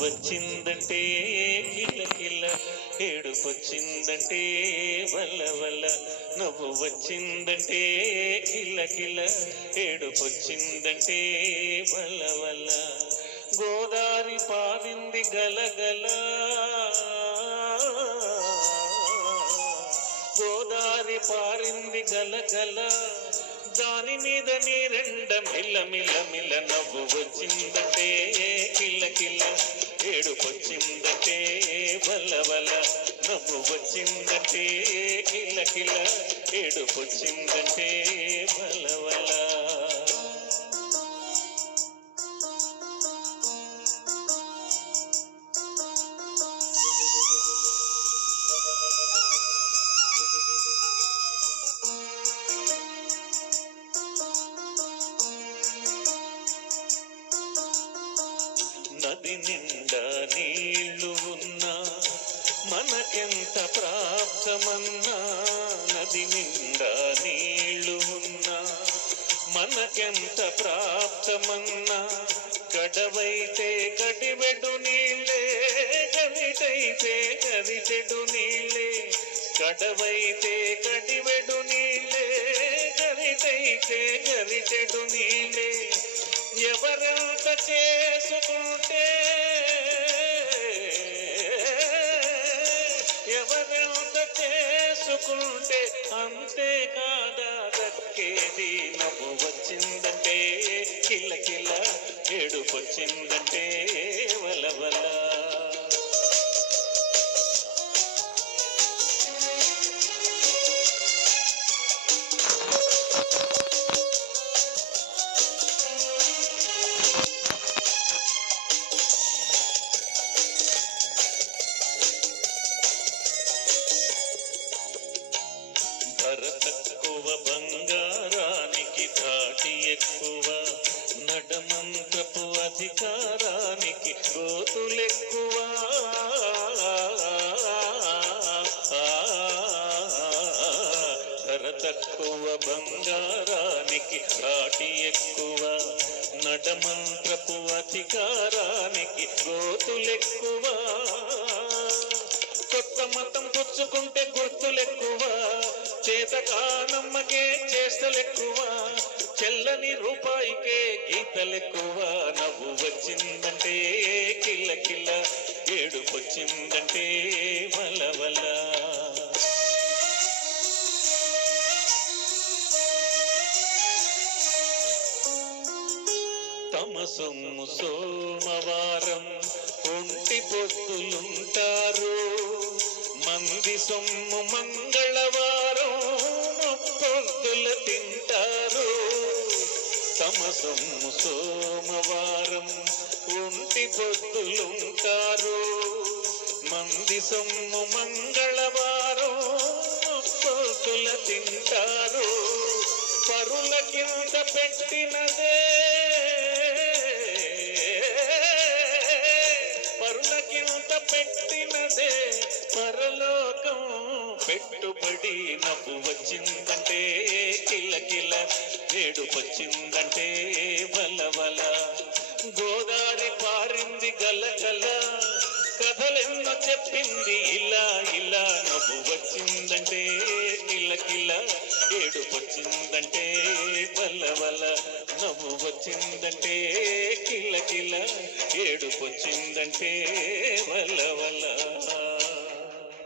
వచ్చిందంటే కిల కిల, ఏడుపొచ్చిందంటే వల్ల వల్ల. నువ్వు వచ్చిందంటే కిల కిల, ఏడుపొచ్చిందంటే వల్ల వల్ల. గోదారి పారింది గలగల, గోదారి పారింది గలగల, దాని మీద నీరెండ మిల్ల మిల్ల మిల్ల. నవ్వు వచ్చిందంటే కిల్ల కిల్ల, ఏడుపొచ్చిందంటే వల్ల వల్ల. నవ్వు వచ్చిందంటే కిల్ల కిల్ల, ఏడుపొచ్చిందంటే వల్ల వల్ల. నది నిండా నీళ్లు ఉన్నా మనకెంత ప్రాప్తమన్నా, నది నిండా నీళ్లు ఉన్నా మనకెంత ప్రాప్తమన్నా, కడవైతే కడివెడు నీళ్ళే, గరిటైతే గరిటెడు నీళ్ళే. కడవైతే కడివెడు నీళ్ళే, గరిటైతే గరిటెడు నీళ్ళే. ఎవరెంత చేసుకుంటే, ఎవరెంత చేసుకుంటే అంతే కాదా దక్కేది. నవ్వు వచ్చిందంటే కిల్ల కిల్ల, ఏడుపొచ్చిందంటే వల వల. ధర తక్కువ బంగారానికి ధాటి ఎక్కువ, నడమంత్రపు అధికారానికి గోతులెక్కువ. ధర తక్కువ బంగారానికి ధాటి ఎక్కువ, నడమంత్రపు అధికారానికి గోతులెక్కువ. కొత్త మతం పుచ్చుకుంటే గుర్తులెక్కువ, చేతకానమ్మకే చేష్టలెక్కువ, చెల్లని రూపాయికే గీతలెక్కువ. నవ్వు వచ్చిందంటే కిల్ల కిల్ల, ఏడుపొచ్చిందంటే వల వల. తమ సొమ్ము సోమవారం ఒంటి పొద్దులుంటారు, మంది సొమ్ము మంగళవారం పొద్దుల తింటారు. తమ సొమ్ము సోమవారం ఒంటి పొద్దులుంటారు, మంది సొమ్ము మంగళవారం పొద్దుల తింటారు. పరుల కింద పెట్టినదే, పరుల కింద పెట్టినదే పరలోకం పెట్టుబడి. నవ్వు వచ్చిందంటే కిల కిల, ఏడుపొచ్చిందంటే వల వల. గోదారి పారింది గలగల, కథలెన్నో చెప్పింది ఇలా ఇలా. నవ్వు వచ్చిందంటే కిల కిల, ఏడుపొచ్చిందంటే వల వల. నవ్వు వచ్చిందంటే కిల కిల, ఏడుపొచ్చిందంటే వల వల.